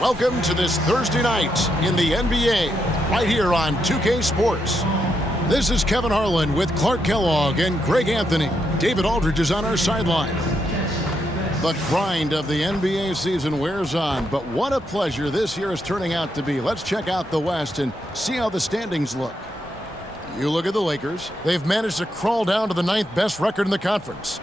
Welcome to this Thursday night in the NBA, right here on 2K Sports. This is Kevin Harlan with Clark Kellogg and Greg Anthony. David Aldridge is on our sideline. The grind of the NBA season wears on, but what a pleasure this year is turning out to be. Let's check out the West and see how the standings look. You look at the Lakers. They've managed to crawl down to the 9th best record in the conference.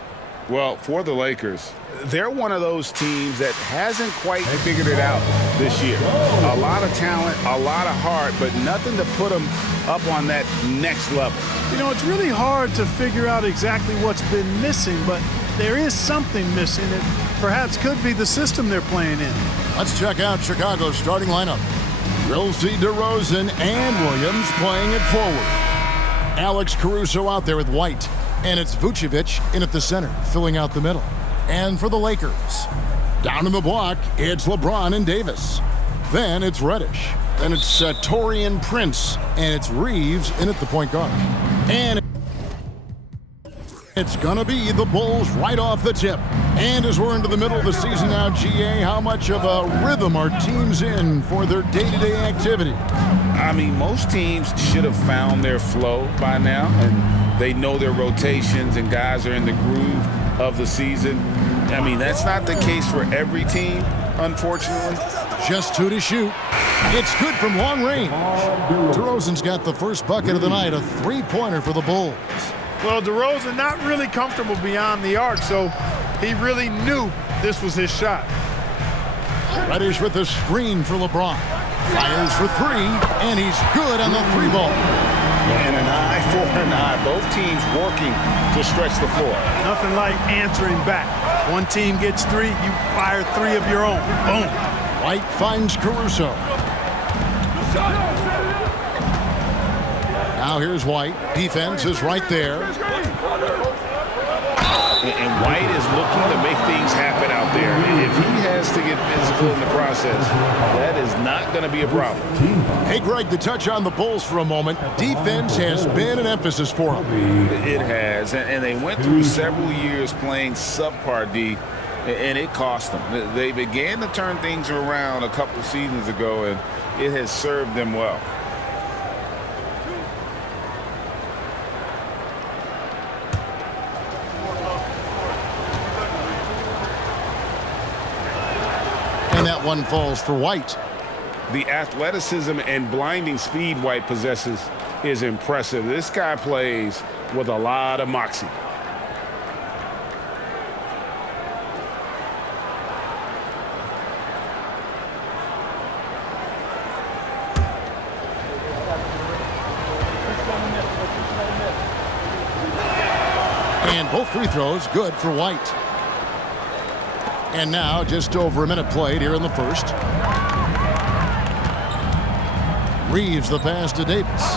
Well, for the Lakers, they're one of those teams that hasn't quite figured it out this year. A lot of talent, a lot of heart, but nothing to put them up on that next level. You know, it's really hard to figure out exactly what's been missing, but there is something missing. It perhaps could be the system they're playing in. Let's check out Chicago's starting lineup. We'll see DeRozan and Williams playing it forward. Alex Caruso out there with White. And it's Vucevic in at the center, filling out the middle. And for the Lakers, down in the block, it's LeBron and Davis. Then it's Reddish. Then it's Taurean Prince. And it's Reeves in at the point guard. And it's going to be the Bulls right off the tip. And as we're into the middle of the season now, GA, how much of a rhythm are teams in for their day-to-day activity? I mean, most teams should have found their flow by now, and they know their rotations and guys are in the groove of the season. I mean, that's not the case for every team, unfortunately. Just 2 to shoot. It's good from long range. DeRozan's got the first bucket of the night, a three-pointer for the Bulls. Well, DeRozan not really comfortable beyond the arc, so he really knew this was his shot. Reddish with the screen for LeBron. Fires for three, and he's good on the three ball. And an eye for an eye. Both teams working to stretch the floor. Nothing like answering back. One team gets three, you fire three of your own. Boom. White finds Caruso. Now here's White. Defense is right there. And White is looking to make things happen out there. If he has to get physical in the process, that is not going to be a problem. Hey, Greg, to touch on the Bulls for a moment, defense has been an emphasis for them. It has, and they went through several years playing subpar D, and it cost them. They began to turn things around a couple seasons ago, and it has served them well. And that one falls for White. The athleticism and blinding speed White possesses is impressive. This guy plays with a lot of moxie. And both free throws good for White. And now just over a minute played here in the first. Reeves the pass to Davis.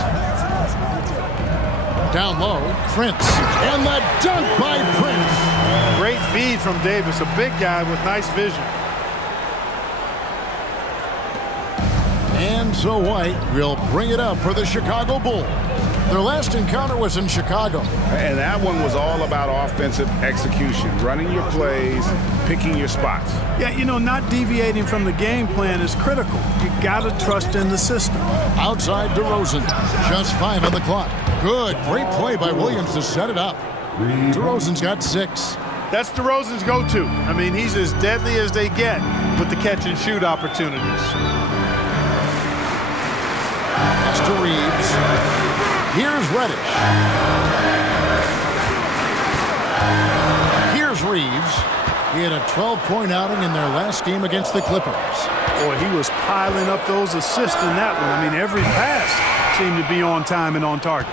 Down low, Prince. And the dunk by Prince. Great feed from Davis, a big guy with nice vision. And so White will bring it up for the Chicago Bulls. Their last encounter was in Chicago. And that one was all about offensive execution, running your plays, picking your spots. Yeah, you know, not deviating from the game plan is critical. You got to trust in the system. Outside DeRozan, just 5 on the clock. Good, great play by Williams to set it up. DeRozan's got 6. That's DeRozan's go-to. I mean, he's as deadly as they get with the catch-and-shoot opportunities. Pass to Reeves. Here's Reddish. Here's Reeves. He had a 12-point outing in their last game against the Clippers. Boy, he was piling up those assists in that one. I mean, every pass seemed to be on time and on target.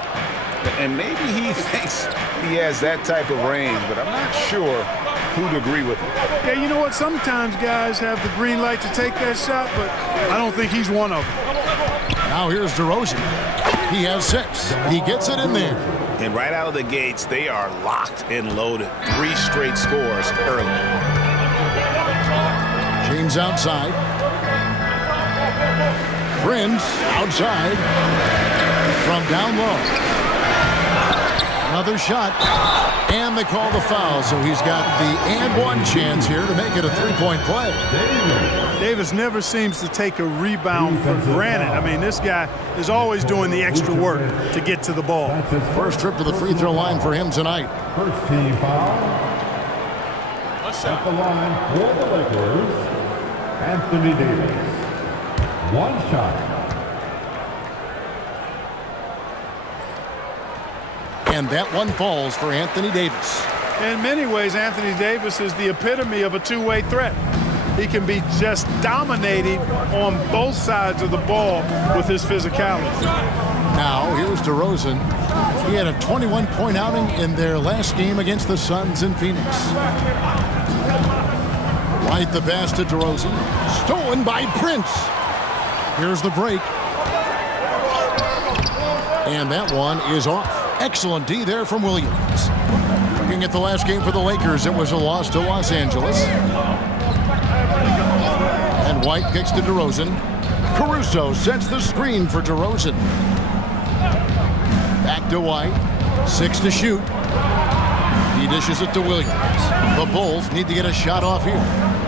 And maybe he thinks he has that type of range, but I'm not sure who'd agree with him. Yeah, you know what? Sometimes guys have the green light to take that shot, but I don't think he's one of them. Now here's DeRozan. He has 6. He gets it in there. And right out of the gates, they are locked and loaded. 3 straight scores early. James outside. Prince outside from down low. Another shot. And they call the foul, so he's got the and one chance here to make it a three-point play. Davis never seems to take a rebound for granted. I mean, this guy is always doing the extra work to get to the ball. First trip to the free throw line for him tonight. First team foul. At the line for the Lakers, Anthony Davis. One shot. And that one falls for Anthony Davis. In many ways, Anthony Davis is the epitome of a two-way threat. He can be just dominating on both sides of the ball with his physicality. Now, here's DeRozan. He had a 21-point outing in their last game against the Suns in Phoenix. Right the pass to DeRozan. Stolen by Prince. Here's the break. And that one is off. Excellent D there from Williams. Looking at the last game for the Lakers, it was a loss to Los Angeles. And White kicks to DeRozan. Caruso sets the screen for DeRozan. Back to White. 6 to shoot. He dishes it to Williams. The Bulls need to get a shot off here.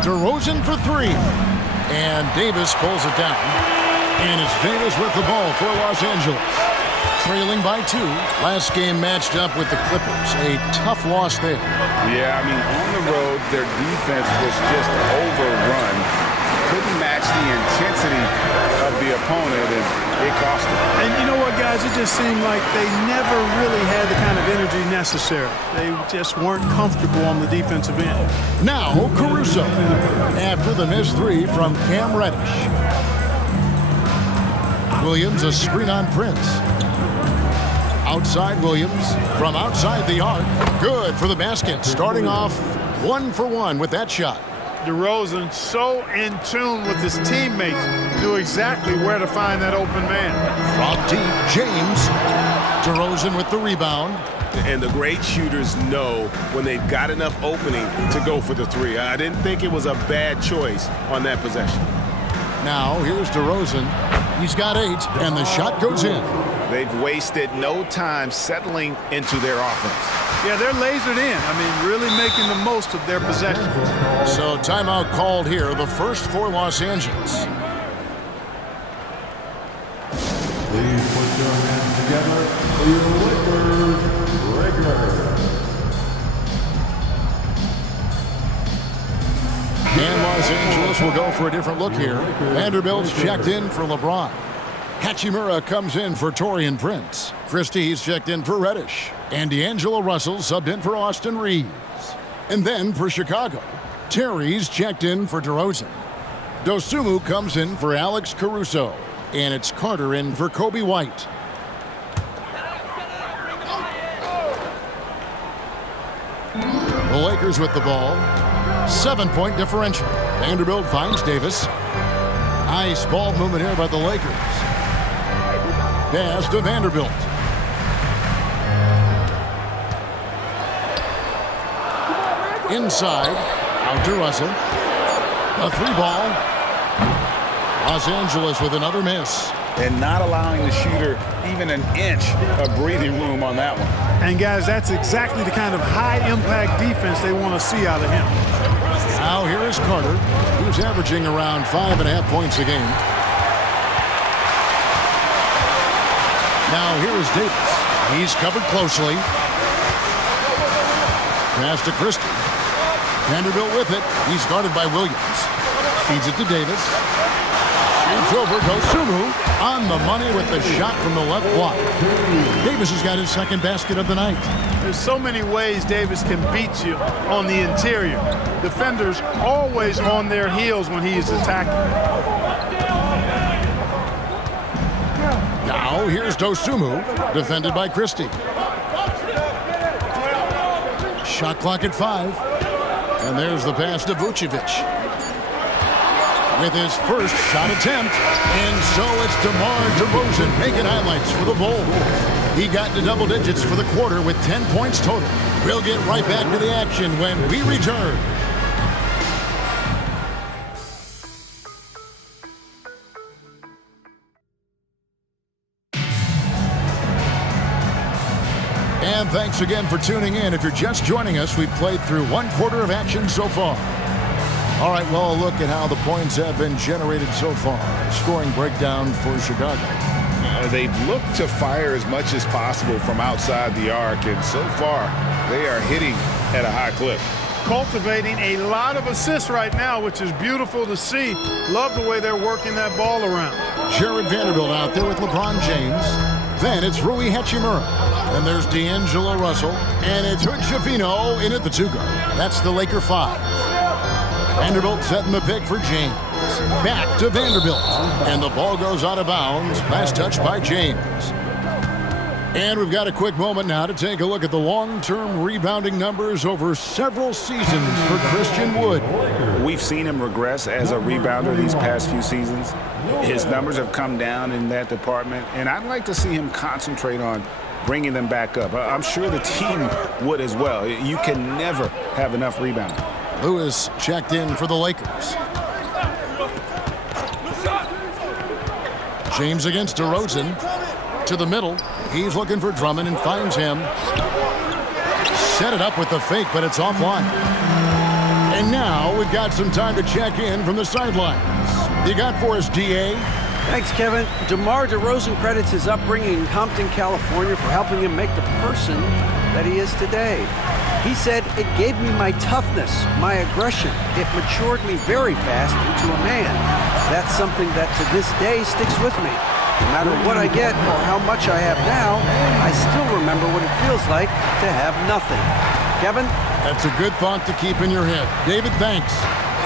DeRozan for 3. And Davis pulls it down. And it's Davis with the ball for Los Angeles. Trailing by 2. Last game matched up with the Clippers. A tough loss there. Yeah, I mean, on the road, their defense was just overrun. Couldn't match the intensity of the opponent, and it cost them. And you know what, guys? It just seemed like they never really had the kind of energy necessary. They just weren't comfortable on the defensive end. Now, Caruso. After the missed 3 from Cam Reddish. Williams, a screen on Prince. Outside Williams, from outside the arc. Good for the basket. Starting off 1 for 1 with that shot. DeRozan so in tune with his teammates, knew exactly where to find that open man. From deep, James. DeRozan with the rebound. And the great shooters know when they've got enough opening to go for the 3. I didn't think it was a bad choice on that possession. Now, here's DeRozan. He's got 8, and the shot goes in. They've wasted no time settling into their offense. Yeah, they're lasered in. I mean, really making the most of their possession. So timeout called here, the first for Los Angeles. Please put your hands together for your Lakers regular. And Los Angeles will go for a different look here. Vanderbilt's checked in for LeBron. Hachimura comes in for Taurean Prince. Christie's checked in for Reddish. And D'Angelo Russell subbed in for Austin Reeves. And then for Chicago, Terry's checked in for DeRozan. Dosunmu comes in for Alex Caruso. And it's Carter in for Kobe White. The Lakers with the ball. 7-point differential. Vanderbilt finds Davis. Nice ball movement here by the Lakers. Pass to Vanderbilt. Inside. Out to Russell. A 3-ball. Los Angeles with another miss. And not allowing the shooter even an inch of breathing room on that one. And, guys, that's exactly the kind of high-impact defense they want to see out of him. Now here is Carter, who's averaging around 5.5 points a game. Now here is Davis. He's covered closely. Pass to Christie. Vanderbilt with it. He's guarded by Williams. Feeds it to Davis. Shoots over Dosunmu on the money with the shot from the left block. Davis has got his second basket of the night. There's so many ways Davis can beat you on the interior. Defenders always on their heels when he is attacking. Now here's Dosunmu, defended by Christie. Shot clock at 5. And there's the pass to Vucevic. With his first shot attempt. And so it's DeMar DeRozan making highlights for the Bulls. He got to double digits for the quarter with 10 points total. We'll get right back to the action when we return. And thanks again for tuning in. If you're just joining us, we've played through 1/4 of action so far. All right, well, a look at how the points have been generated so far. Scoring breakdown for Chicago. They've looked to fire as much as possible from outside the arc, and so far, they are hitting at a high clip. Cultivating a lot of assists right now, which is beautiful to see. Love the way they're working that ball around. Jared Vanderbilt out there with LeBron James. Then it's Rui Hachimura. Then there's D'Angelo Russell. And it's Hood Schifino in at the 2 guard. That's the Laker 5. Vanderbilt setting the pick for James. Back to Vanderbilt. And the ball goes out of bounds. Last touch by James. And we've got a quick moment now to take a look at the long-term rebounding numbers over several seasons for Christian Wood. We've seen him regress as a rebounder these past few seasons. His numbers have come down in that department, and I'd like to see him concentrate on bringing them back up. I'm sure the team would as well. You can never have enough rebounding. Lewis checked in for the Lakers. James against DeRozan. To the middle. He's looking for Drummond and finds him. Set it up with the fake, but it's offline. And now we've got some time to check in from the sidelines. You got for us, D.A.? Thanks, Kevin. DeMar DeRozan credits his upbringing in Compton, California for helping him make the person that he is today. He said, "It gave me my toughness, my aggression. It matured me very fast into a man. That's something that to this day sticks with me. No matter what I get or how much I have now, I still remember what it feels like to have nothing." Kevin? That's a good thought to keep in your head. David, thanks.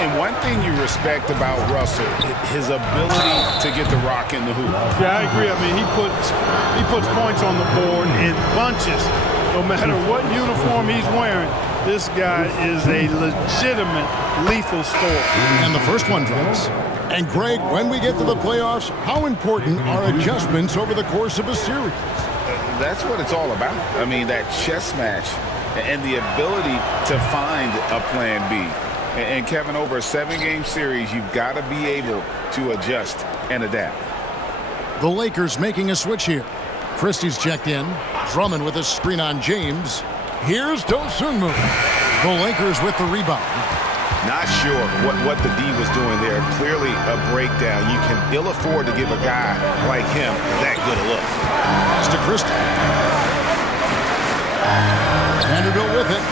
And one thing you respect about Russell, his ability to get the rock in the hoop. Yeah, I agree. I mean, he puts points on the board in bunches. No matter what uniform he's wearing, this guy is a legitimate lethal scorer. And the first one drops. And Greg, when we get to the playoffs, how important are adjustments over the course of a series? That's what it's all about. I mean, that chess match and the ability to find a plan B. And Kevin, over a 7-game series, you've got to be able to adjust and adapt. The Lakers making a switch here. Christie's checked in. Drummond with a screen on James. Here's Dosunmu. The Lakers with the rebound. Not sure what the D was doing there. Clearly a breakdown. You can ill afford to give a guy like him that good a look. Pass to Christie. Vanderbilt with it.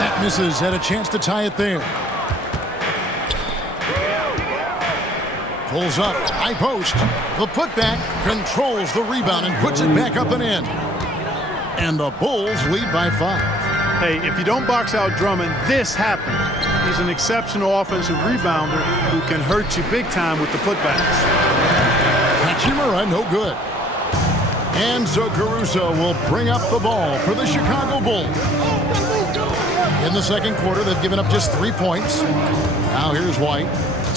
That misses. Had a chance to tie it there. Pulls up. High post. The putback controls the rebound and puts it back up and in. And the Bulls lead by 5. Hey, if you don't box out Drummond, this happens. He's an exceptional offensive rebounder who can hurt you big time with the putbacks. Hachimura, no good. And so Caruso will bring up the ball for the Chicago Bulls. In the second quarter, they've given up just 3 points. Now here's White.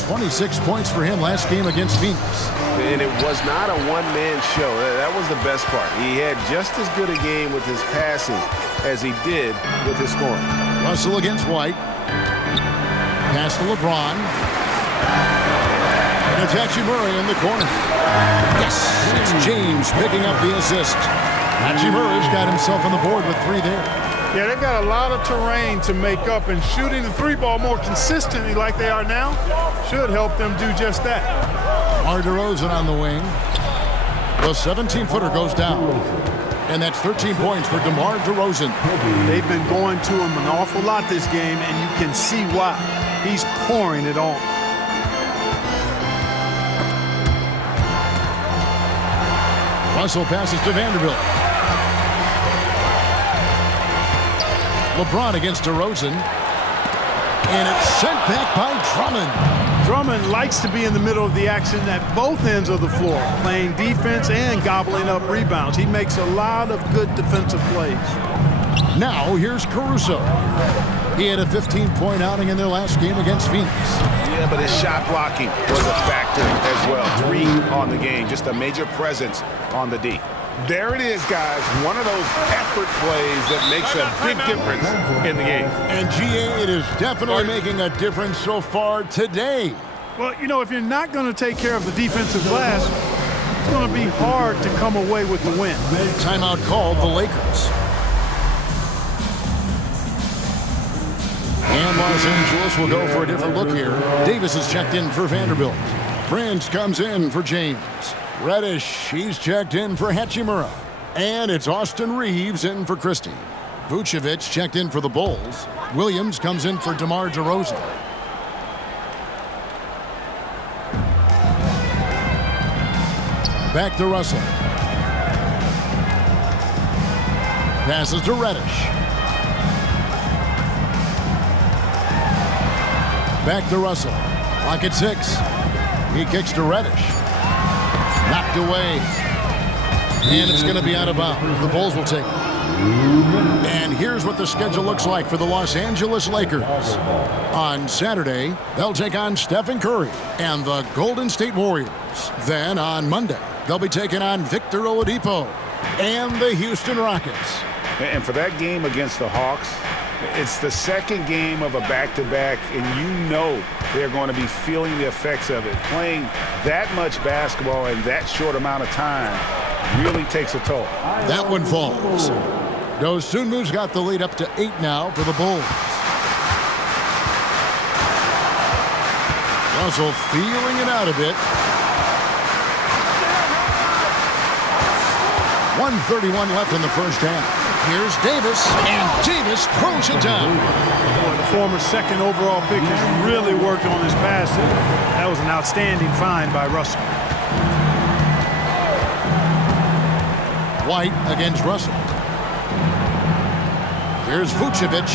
26 points for him last game against Phoenix. And it was not a one-man show. That was the best part. He had just as good a game with his passing as he did with his scoring. Russell against White. Pass to LeBron. And it's Hachimura in the corner. Yes, it's James picking up the assist. Hachimura's got himself on the board with 3 there. Yeah, they've got a lot of terrain to make up, and shooting the 3-ball more consistently like they are now should help them do just that. DeRozan on the wing. The 17-footer goes down. And that's 13 points for DeMar DeRozan. They've been going to him an awful lot this game, and you can see why. He's pouring it on. Russell passes to Vanderbilt. LeBron against DeRozan. And it's sent back by Drummond. Drummond likes to be in the middle of the action at both ends of the floor, playing defense and gobbling up rebounds. He makes a lot of good defensive plays. Now here's Caruso. He had a 15-point outing in their last game against Phoenix. Yeah, but his shot blocking was a factor as well. 3 on the game, just a major presence on the D. There it is, guys. One of those effort plays that makes a big difference in the game. And GA, it is definitely making a difference so far today. Well, you know, if you're not going to take care of the defensive glass, it's going to be hard to come away with the win. Timeout called the Lakers. And Los Angeles will go for a different look here. Davis is checked in for Vanderbilt. Prince comes in for James. Reddish, he's checked in for Hachimura. And it's Austin Reeves in for Christie. Vucevic checked in for the Bulls. Williams comes in for DeMar DeRozan. Back to Russell. Passes to Reddish. Back to Russell. Clock at 6. He kicks to Reddish. Knocked away. And it's going to be out of bounds. The Bulls will take it. And here's what the schedule looks like for the Los Angeles Lakers. On Saturday, they'll take on Stephen Curry and the Golden State Warriors. Then on Monday, they'll be taking on Victor Oladipo and the Houston Rockets. And for that game against the Hawks, it's the second game of a back-to-back, and you know they're going to be feeling the effects of it. Playing that much basketball in that short amount of time really takes a toll. That one falls. Dosunmu's got the lead up to 8 now for the Bulls. Russell feeling it out a bit. 1:31 left in the first half. Here's Davis, and Davis throws it down. Boy, the former second overall pick has really worked on his passing. That was an outstanding find by Russell. White against Russell. Here's Vucevic.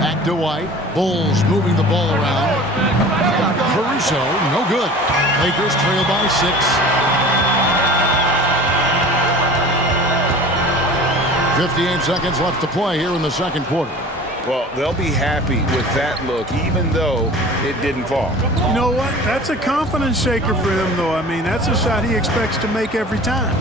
Back to White. Bulls moving the ball around. Caruso, no good. Lakers trail by 6. 58 seconds left to play here in the second quarter. Well, they'll be happy with that look, even though it didn't fall. You know what? That's a confidence shaker for him, though. I mean, that's a shot he expects to make every time.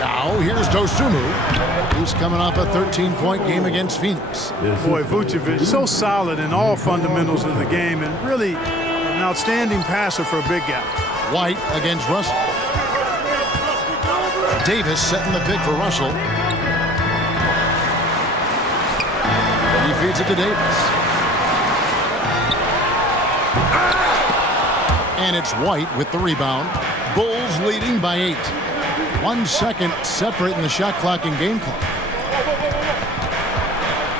Now, here's Dosunmu. He's coming off a 13-point game against Phoenix. Boy, Vucevic, so solid in all fundamentals of the game and really an outstanding passer for a big guy. White against Russell. Davis setting the pick for Russell. He feeds it to Davis. And it's White with the rebound. Bulls leading by 8. 1 second separating the shot clock and game clock.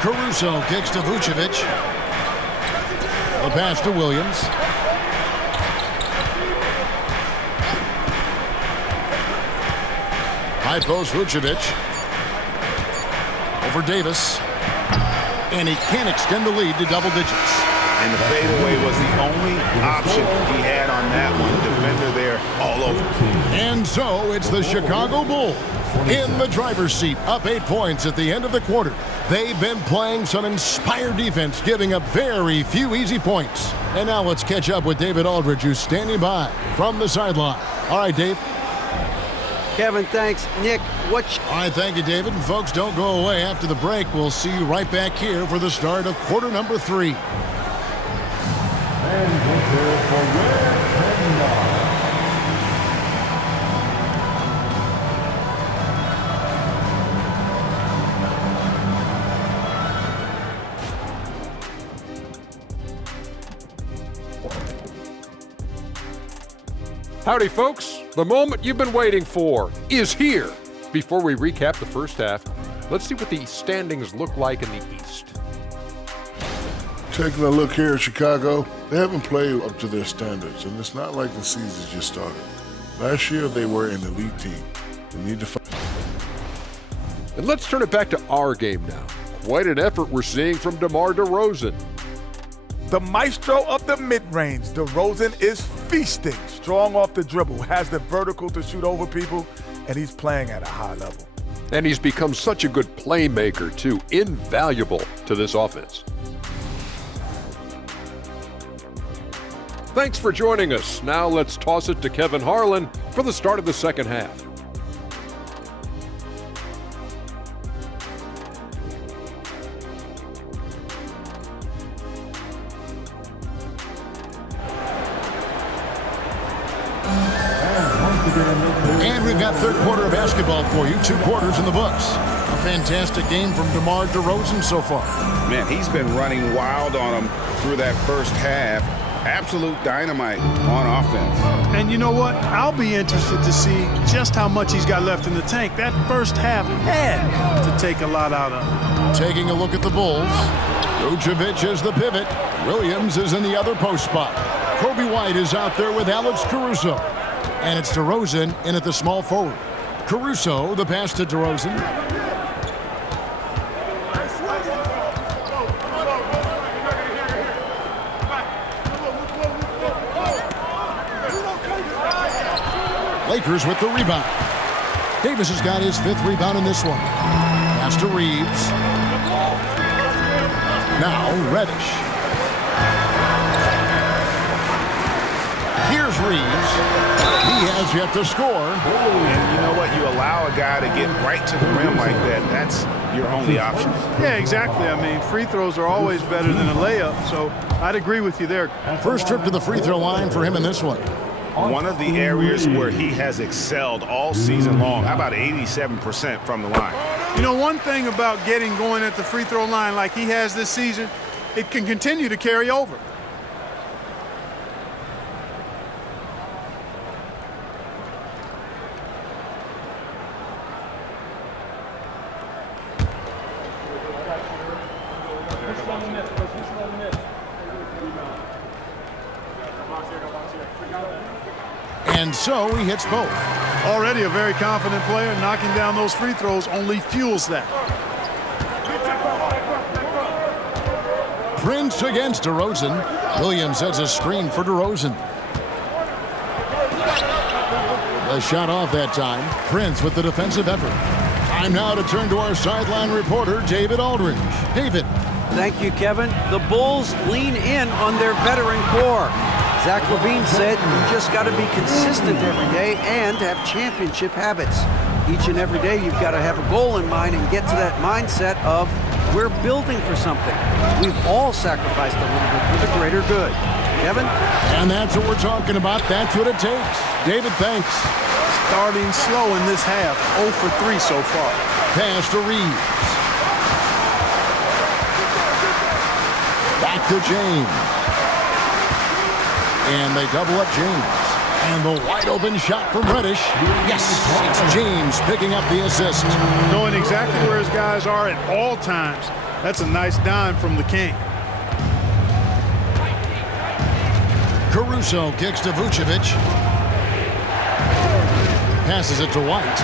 Caruso kicks to Vucevic. The pass to Williams. High post Vucevic. Over Davis. And he can't extend the lead to double digits. And the fadeaway was the only option he had on that one. Defender there all over. And so it's the Chicago Bulls in the driver's seat, up 8 points at the end of the quarter. They've been playing some inspired defense, giving up very few easy points. And now let's catch up with David Aldridge, who's standing by from the sideline. All right, Dave. Kevin, thanks. Nick, All right, thank you, David. And folks, don't go away. After the break, we'll see you right back here for the start of quarter number 3. And prepare for red and white. Howdy, folks. The moment you've been waiting for is here. Before we recap the first half, let's see what the standings look like in the East. Taking a look here at Chicago, they haven't played up to their standards, and it's not like the season just started. Last year, they were an elite team. They need to find. And let's turn it back to our game now. Quite an effort we're seeing from DeMar DeRozan. The maestro of the mid-range, DeRozan, is feasting. Strong off the dribble, has the vertical to shoot over people, and he's playing at a high level. And he's become such a good playmaker, too. Invaluable to this offense. Thanks for joining us. Now let's toss it to Kevin Harlan for the start of the second half. And And we've got third quarter of basketball for you. 2 quarters in the books. A fantastic game from DeMar DeRozan so far. Man, he's been running wild on him through that first half. Absolute dynamite on offense. And you know what? I'll be interested to see just how much he's got left in the tank. That first half had to take a lot out of him. Taking a look at the Bulls. Vucevic is the pivot. Williams is in the other post spot. Kobe White is out there with Alex Caruso. And it's DeRozan in at the small forward. Caruso, the pass to DeRozan. Lakers with the rebound. Davis has got his 5th rebound in this one. Pass to Reeves. Now Reddish. Here's Reeves. He has yet to score. And you know what? You allow a guy to get right to the rim like that. That's your only option. Yeah, exactly. I mean, free throws are always better than a layup, so I'd agree with you there. First trip to the free throw line for him in this one. One of the areas where he has excelled all season long. How about 87% from the line? You know, one thing about getting going at the free throw line like he has this season, it can continue to carry over. And so he hits both. Already a very confident player. Knocking down those free throws only fuels that. Prince against DeRozan. Williams sets a screen for DeRozan. The shot off that time. Prince with the defensive effort. Time now to turn to our sideline reporter, David Aldridge. David. Thank you, Kevin. The Bulls lean in on their veteran core. Zach LaVine said you just got to be consistent every day and have championship habits. Each and every day you've got to have a goal in mind and get to that mindset of we're building for something. We've all sacrificed a little bit for the greater good. Kevin? And that's what we're talking about. That's what it takes. David, thanks. Starting slow in this half. 0 for 3 so far. Pass to Reeves. Back to James. And they double up James. And the wide open shot from Reddish. Yes, it's James picking up the assist. Knowing exactly where his guys are at all times. That's a nice dime from the King. Caruso kicks to Vucevic. Passes it to White.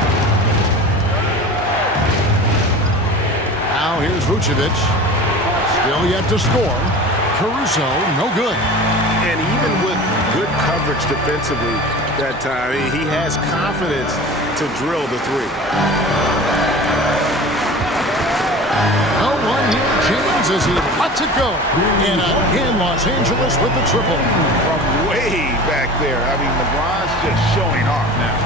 Now here's Vucevic. Still yet to score. Caruso, no good. And even with good coverage defensively that time, he has confidence to drill the 3. No one here. James as he lets it go. And again, Los Angeles with the triple. From way back there. I mean, LeBron's just showing off now.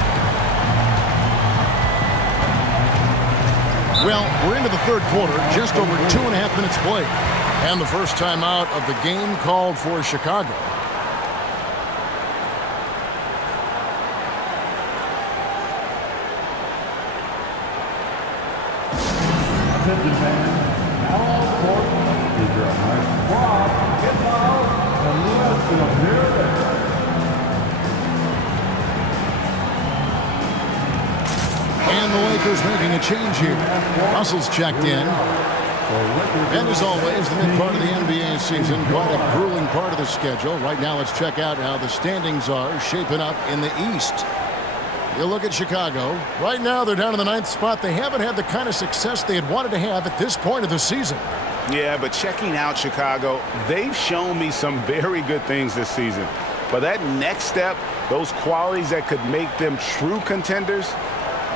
Well, we're into the third quarter, just over 2.5 minutes played. And the first time out of the game called for Chicago. Attention fans, now on court is your high squad. Get out and let's appear there. And the Lakers making a change here. Russell's checked in. And as always, the mid part of the NBA season, quite a grueling part of the schedule. Right now, let's check out how the standings are shaping up in the East. You look at Chicago. Right now, they're down in the 9th spot. They haven't had the kind of success they had wanted to have at this point of the season. Yeah, but checking out Chicago, they've shown me some very good things this season. But that next step, those qualities that could make them true contenders,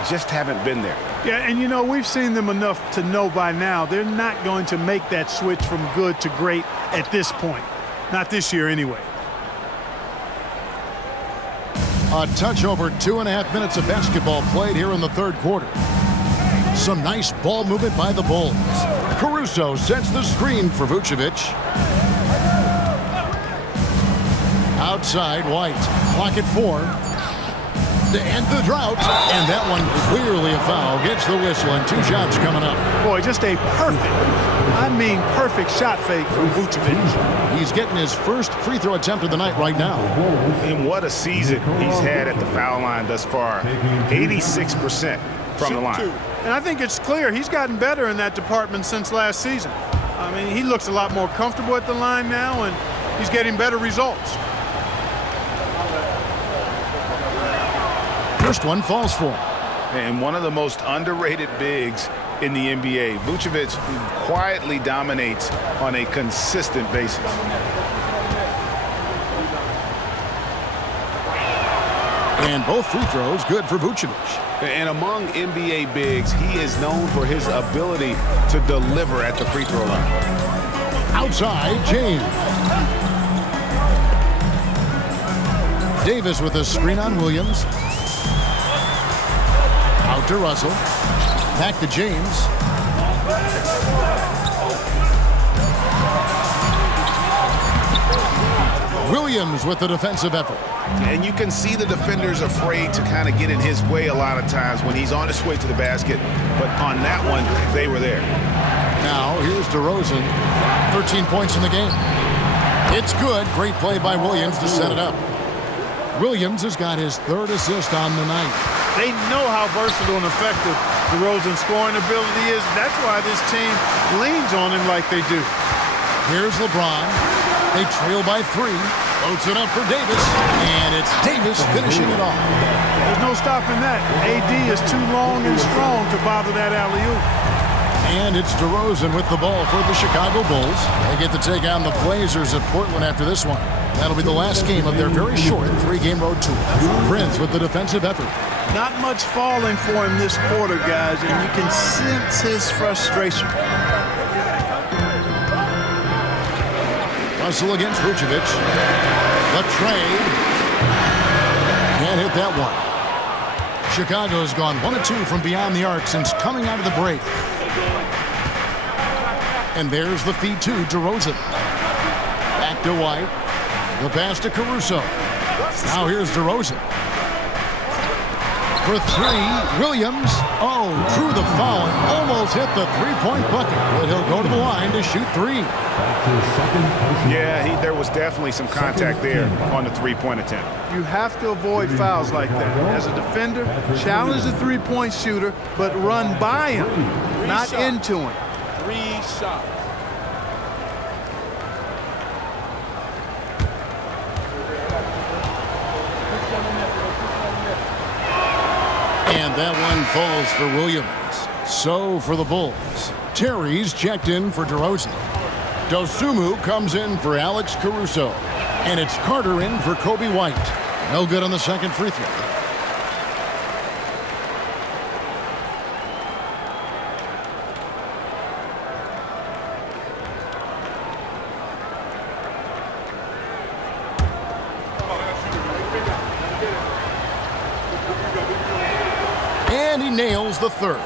just haven't been there. Yeah, and you know, we've seen them enough to know by now they're not going to make that switch from good to great at this point. Not this year anyway. A touch over 2.5 minutes of basketball played here in the third quarter. Some nice ball movement by the Bulls. Caruso sets the screen for Vucevic. Outside, White. Clock at 4. to end the drought. And that one clearly a foul. Gets the whistle and 2 shots coming up. Boy, just a perfect shot fake from Vucevic. He's getting his first free throw attempt of the night right now. And what a season he's had at the foul line thus far. 86% from the line. And I think it's clear he's gotten better in that department since last season. I mean, he looks a lot more comfortable at the line now, and he's getting better results. First one falls for him. And one of the most underrated bigs in the NBA. Vucevic quietly dominates on a consistent basis. And both free throws good for Vucevic. And among NBA bigs, he is known for his ability to deliver at the free throw line. Outside, James. Davis with a screen on Williams. Out to Russell. Back to James. Williams with the defensive effort. And you can see the defenders afraid to kind of get in his way a lot of times when he's on his way to the basket. But on that one, they were there. Now, here's DeRozan. 13 points in the game. It's good. Great play by Williams to set it up. Williams has got his 3rd assist on the night. They know how versatile and effective DeRozan's scoring ability is. That's why this team leans on him like they do. Here's LeBron. They trail by 3. Loads it up for Davis. And it's Davis finishing it off. There's no stopping that. AD is too long and strong to bother that alley-oop. And it's DeRozan with the ball for the Chicago Bulls. They get to take on the Blazers at Portland after this one. That'll be the last game of their very short 3-game road tour. Prince with the defensive effort. Not much falling for him this quarter, guys, and you can sense his frustration. Russell against Vucevic. The trade. Can't hit that one. Chicago's gone 1 of 2 from beyond the arc since coming out of the break. And there's the feed to DeRozan. Back to White. The pass to Caruso. Now here's DeRozan. For 3, Williams. Oh, drew the foul and almost hit the 3-point bucket. But he'll go to the line to shoot 3. Yeah, there was definitely some contact there on the 3-point attempt. You have to avoid fouls like that. As a defender, challenge the 3-point shooter, but run by him, not into him. 3 shots. And that one falls for Williams. So for the Bulls, Terry's checked in for DeRozan. Dosunmu comes in for Alex Caruso. And it's Carter in for Kobe White. No good on the second free throw. And he nails the 3rd.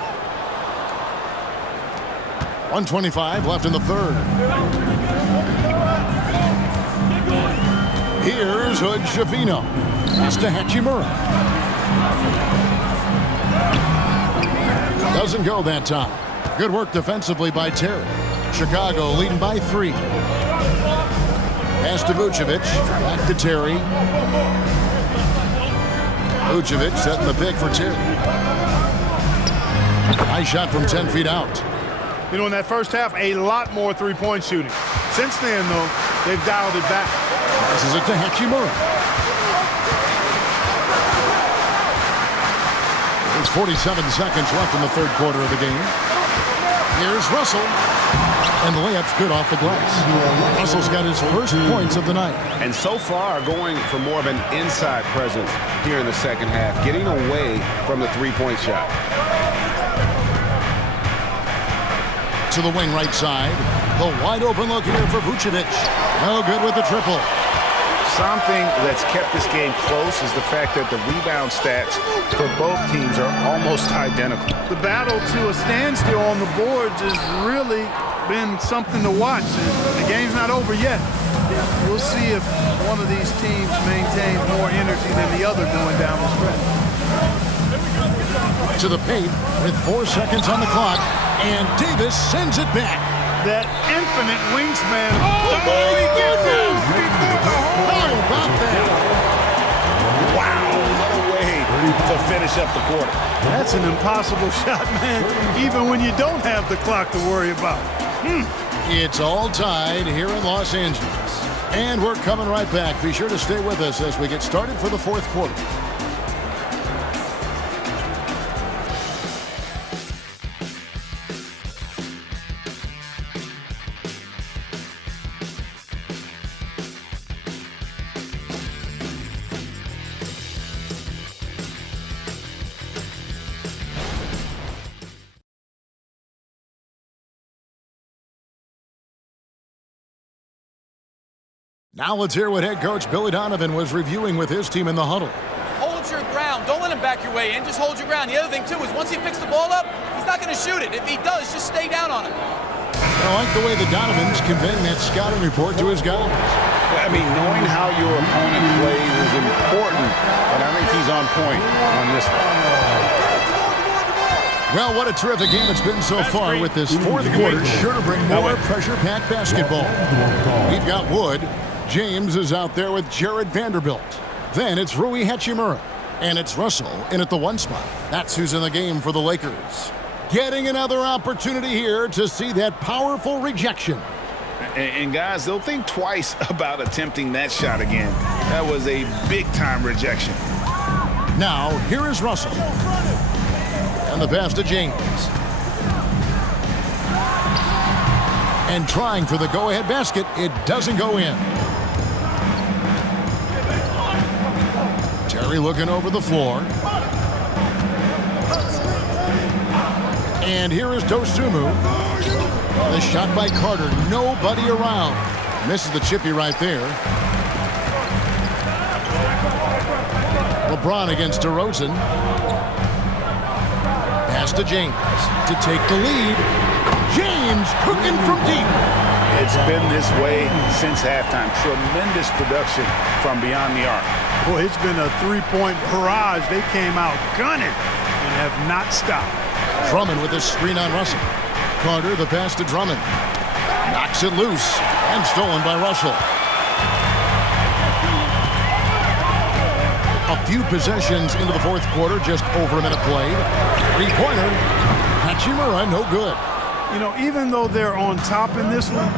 1:25 left in the 3rd. Here's Hood Schifino. Pass to Hachimura. Doesn't go that time. Good work defensively by Terry. Chicago leading by 3. Pass to Vucevic. Back to Terry. Vucevic setting the pick for Terry. Nice shot from 10 feet out. You know, in that first half, a lot more 3-point shooting. Since then, though, they've dialed it back. This is it to Hachimura. It's 47 seconds left in the 3rd quarter of the game. Here's Russell. And the layup's good off the glass. Russell's got his first points of the night. And so far, going for more of an inside presence here in the second half, getting away from the 3-point shot. To the wing right side. The wide open look here for Vucevic. No good with the triple. Something that's kept this game close is the fact that the rebound stats for both teams are almost identical. The battle to a standstill on the boards has really been something to watch. And the game's not over yet. We'll see if one of these teams maintains more energy than the other going down the stretch. To the paint with 4 seconds on the clock, and Davis sends it back. That infinite wingspan. Oh, my goodness! How about that? Wow, what a way to finish up the quarter. That's an impossible shot, man, even when you don't have the clock to worry about. It's all tied here in Los Angeles. And we're coming right back. Be sure to stay with us as we get started for the fourth quarter. Now let's hear what head coach Billy Donovan was reviewing with his team in the huddle. Hold your ground. Don't let him back your way in. Just hold your ground. The other thing, too, is once he picks the ball up, he's not going to shoot it. If he does, just stay down on him. I like the way the Donovan's conveying that scouting report to his guys. I mean, knowing how your opponent plays is important, and I think he's on point on this one. Well, what a terrific game it's been so far with this fourth quarter. Sure to bring more pressure-packed basketball. We've got Wood. James is out there with Jared Vanderbilt. Then it's Rui Hachimura. And it's Russell in at the 1 spot. That's who's in the game for the Lakers. Getting another opportunity here to see that powerful rejection. And guys, they'll think twice about attempting that shot again. That was a big-time rejection. Now, here is Russell. And the pass to James. And trying for the go-ahead basket, it doesn't go in. Terry looking over the floor. And here is Dosunmu. The shot by Carter. Nobody around. Misses the chippy right there. LeBron against DeRozan. Pass to James to take the lead. James cooking from deep. It's been this way since halftime. Tremendous production from beyond the arc. Boy, it's been a three-point barrage. They came out gunning and have not stopped. Drummond with a screen on Russell. Carter, the pass to Drummond. Knocks it loose and stolen by Russell. A few possessions into the fourth quarter, just over a minute played. Three-pointer. Hachimura, no good. You know, even though they're on top in this one,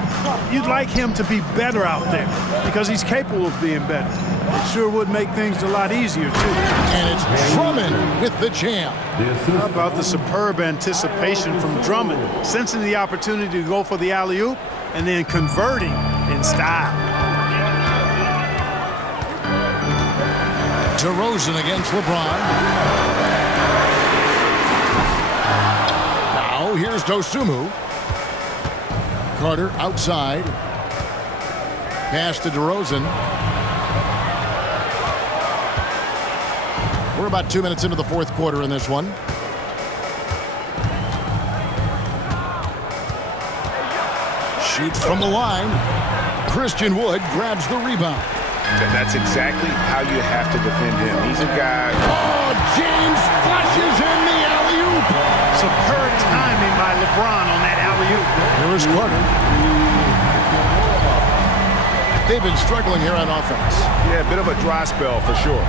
you'd like him to be better out there because he's capable of being better. It sure would make things a lot easier, too. And it's Drummond with the jam. How about the superb anticipation from Drummond, sensing the opportunity to go for the alley-oop and then converting in style. DeRozan against LeBron. Now here's Dosunmu. Carter outside. Pass to DeRozan. We're about 2 minutes into the fourth quarter in this one. Shoots from the line. Christian Wood grabs the rebound. That's exactly how you have to defend him. He's a guy. Oh, James flashes in the alley-oop. Superb timing by LeBron on that alley-oop. Here is Carter. They've been struggling here on offense. Yeah, a bit of a dry spell for sure.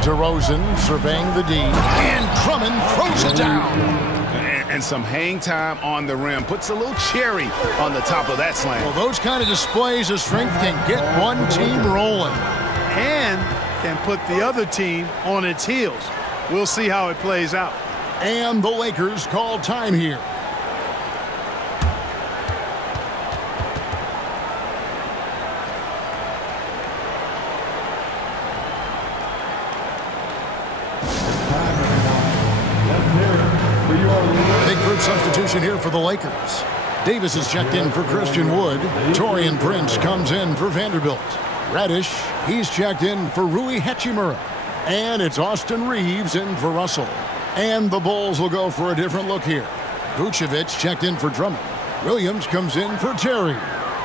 DeRozan surveying the D. And Drummond throws it down. And some hang time on the rim. Puts a little cherry on the top of that slam. Well, those kind of displays of strength can get one team rolling. And can put the other team on its heels. We'll see how it plays out. And the Lakers call time here. Big group substitution here for the Lakers. Davis is checked in for Christian Wood. Taurean Prince comes in for Vanderbilt. Reddish, he's checked in for Rui Hachimura. And it's Austin Reeves in for Russell. And the Bulls will go for a different look here. Vucevic checked in for Drummond. Williams comes in for Terry.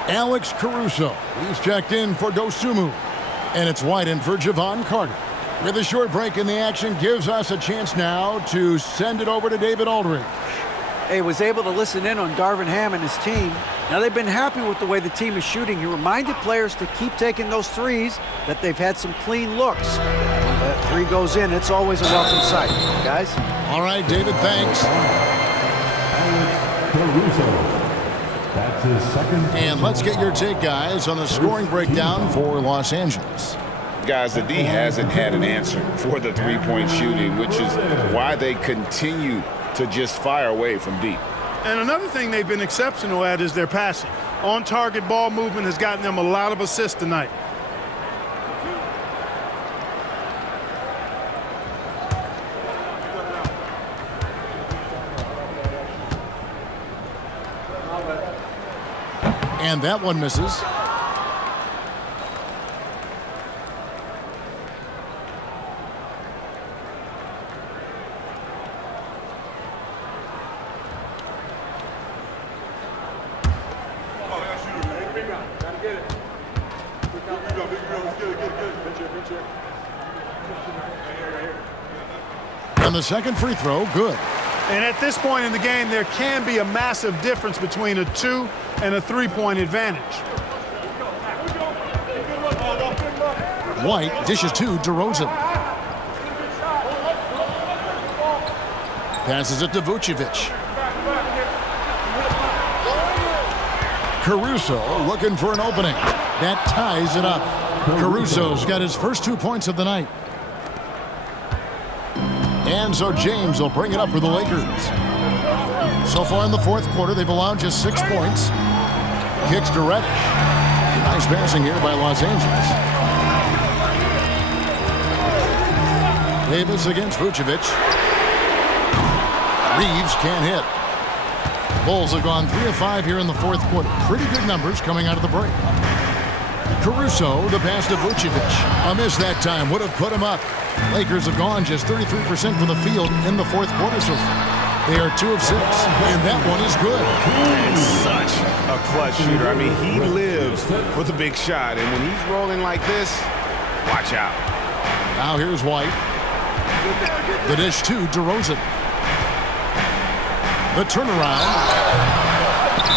Alex Caruso, he's checked in for Dosunmu. And it's White in for Javon Carter. With a short break in the action, gives us a chance now to send it over to David Aldridge. He was able to listen in on Darvin Ham and his team. Now they've been happy with the way the team is shooting. He reminded players to keep taking those threes, that they've had some clean looks. When that three goes in, it's always a welcome sight. Guys? All right, David, thanks. That's his second. And let's get your take, guys, on the scoring breakdown for Los Angeles. Guys, the D hasn't had an answer for the three-point shooting, which is why they continue to just fire away from deep. And another thing they've been exceptional at is their passing. On-target ball movement has gotten them a lot of assists tonight. And that one misses. And the second free throw, good. And at this point in the game, there can be a massive difference between a 2 and a 3-point advantage. White dishes to DeRozan. Passes it to Vucevic. Caruso looking for an opening. That ties it up. Caruso's got his first 2 points of the night. And so James will bring it up for the Lakers. So far in the fourth quarter, they've allowed just 6 points. Kicks to Reddish. Nice passing here by Los Angeles. Davis against Vucevic. Reeves can't hit. Bulls have gone 3 of 5 here in the fourth quarter. Pretty good numbers coming out of the break. Caruso, the pass to Vucevic. A miss that time would have put him up. Lakers have gone just 33% from the field in the fourth quarter so far. They are 2 of 6, and that one is good. It's such a clutch shooter. I mean, he lives for the big shot, and when he's rolling like this, watch out. Now here's White. The dish to DeRozan. The turnaround.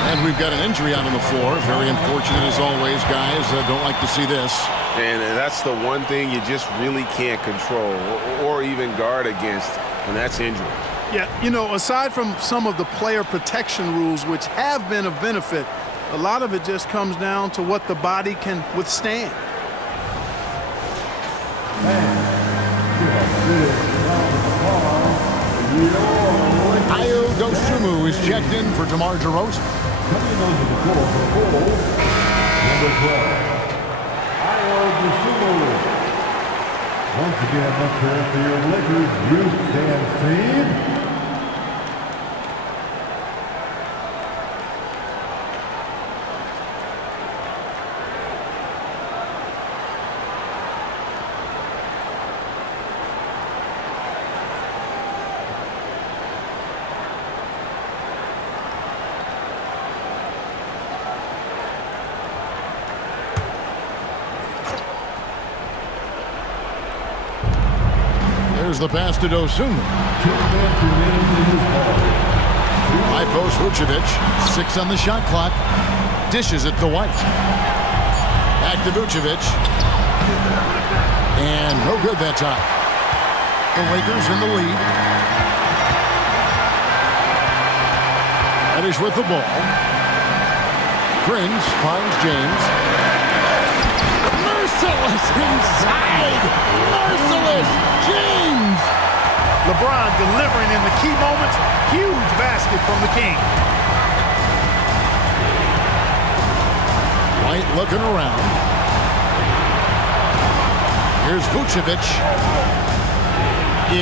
And we've got an injury out on the floor. Very unfortunate as always, guys. Don't like to see this. And that's the one thing you just really can't control or even guard against, and that's injury. Yeah, you know, aside from some of the player protection rules, which have been of benefit, a lot of it just comes down to what the body can withstand. Ayo Dosunmu is checked in for DeMar DeRozan. Coming onto the floor for Bulls, number 12. Once again, let's hear it for your Lakers youth dance team. There's the pass to Dosunmu. High post Vucevic. 6 on the shot clock. Dishes it to White. Back to Vucevic. And no good that time. The Lakers in the lead. Reddish with the ball. Prince finds James. Merciless inside. Merciless. James. LeBron delivering in the key moments. Huge basket from the King. White looking around. Here's Vucevic.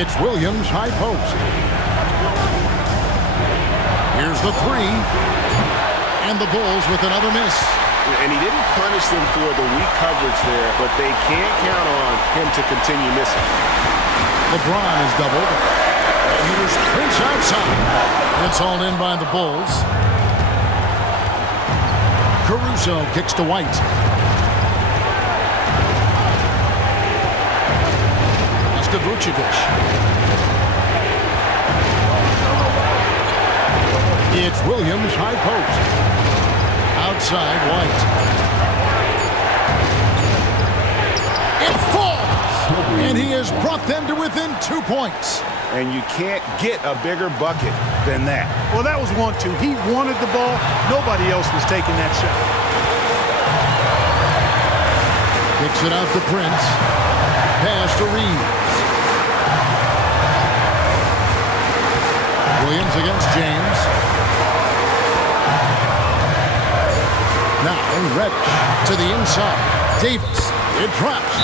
It's Williams, high post. Here's the 3. And the Bulls with another miss. And he didn't punish them for the weak coverage there, but they can't count on him to continue missing. LeBron is doubled. And here's Prince outside. It's hauled in by the Bulls. Caruso kicks to White. to Vucevic. It's Williams, high post. Outside, White. It falls! And he has brought them to within 2 points. And you can't get a bigger bucket than that. Well, that was 1-2. He wanted the ball. Nobody else was taking that shot. Kicks it out to Prince. Pass to Reeves. Williams against James. Now Reddish to the inside. Davis. It drops.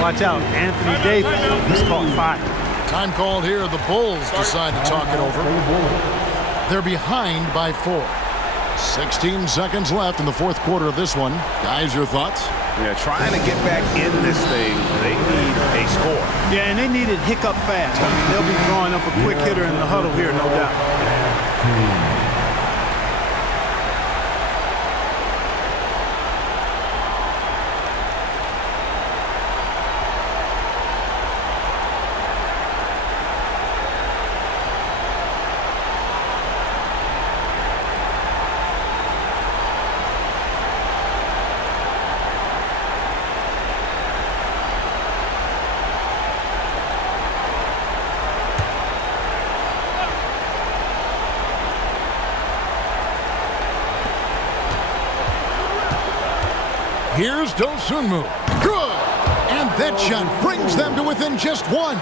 Watch out. Anthony Davis. He's caught fire. Time called here. The Bulls decide to talk it over. They're behind by 4. 16 seconds left in the fourth quarter of this one. Guys, your thoughts? Yeah, trying to get back in this thing, they need a score. Yeah, and they need it hiccup fast. I mean, they'll be drawing up a quick hitter in the huddle here, no doubt. Here's Dosunmu. Good! And that shot brings them to within just 1.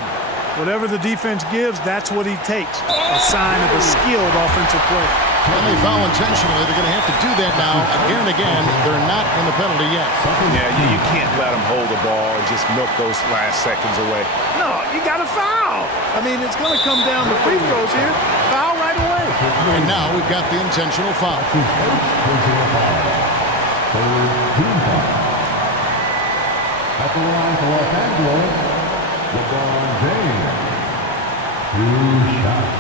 Whatever the defense gives, that's what he takes. A sign of a skilled offensive player. When they foul intentionally, they're going to have to do that now again and again. They're not in the penalty yet. Yeah, you can't let them hold the ball and just milk those last seconds away. No, you got to foul. I mean, it's going to come down to free throws here. Foul right away. And now we've got the intentional foul. At the line for Los Angeles, LeBron James. 2 shots.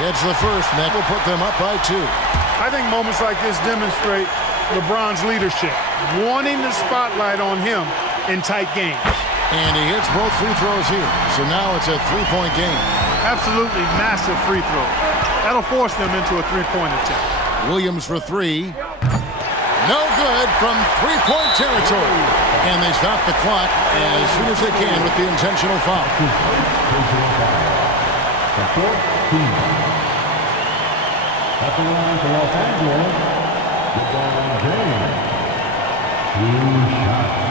Gets the first, and that will put them up by 2. I think moments like this demonstrate LeBron's leadership, wanting the spotlight on him in tight games. And he hits both free throws here. So now it's a 3-point game. Absolutely massive free throw. That'll force them into a 3-point attempt. Williams for 3. No good from 3-point territory. And they stop the clock as soon as they can with the intentional foul. At the line for Los Angeles, LeBron James. 2 shots.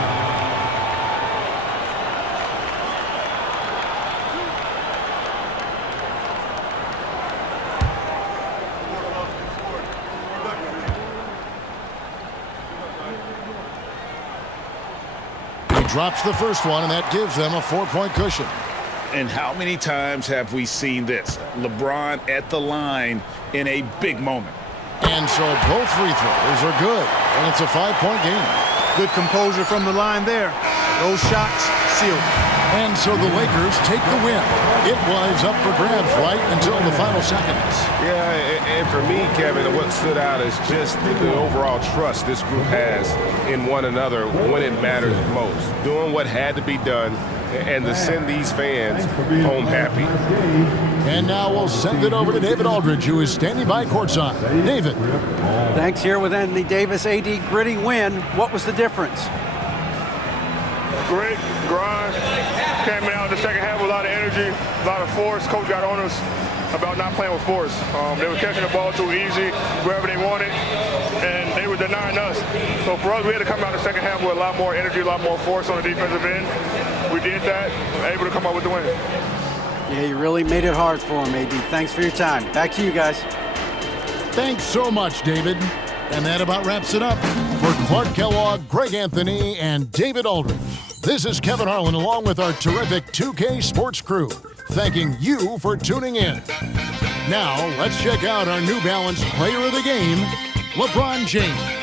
Drops the first one, and that gives them a 4-point cushion. And how many times have we seen this? LeBron at the line in a big moment. And so both free throws are good, and it's a 5-point game. Good composure from the line there. Those shots sealed. And so the Lakers take the win. It was up for grabs right until the final seconds. Yeah, and for me, Kevin, what stood out is just the overall trust this group has in one another when it matters most. Doing what had to be done and to send these fans home happy. And now we'll send it over to David Aldridge, who is standing by courtside. David. Thanks. Here with Anthony Davis. AD, gritty win. What was the difference? Grit, grind, came out in the second half with a lot of energy, a lot of force. Coach got on us about not playing with force. They were catching the ball too easy, wherever they wanted, and they were denying us. So for us, we had to come out in the second half with a lot more energy, a lot more force on the defensive end. We did that, able to come out with the win. Yeah, you really made it hard for him, AD. Thanks for your time. Back to you guys. Thanks so much, David. And that about wraps it up. For Clark Kellogg, Greg Anthony, and David Aldridge, this is Kevin Harlan along with our terrific 2K Sports crew, thanking you for tuning in. Now, let's check out our New Balance player of the game, LeBron James.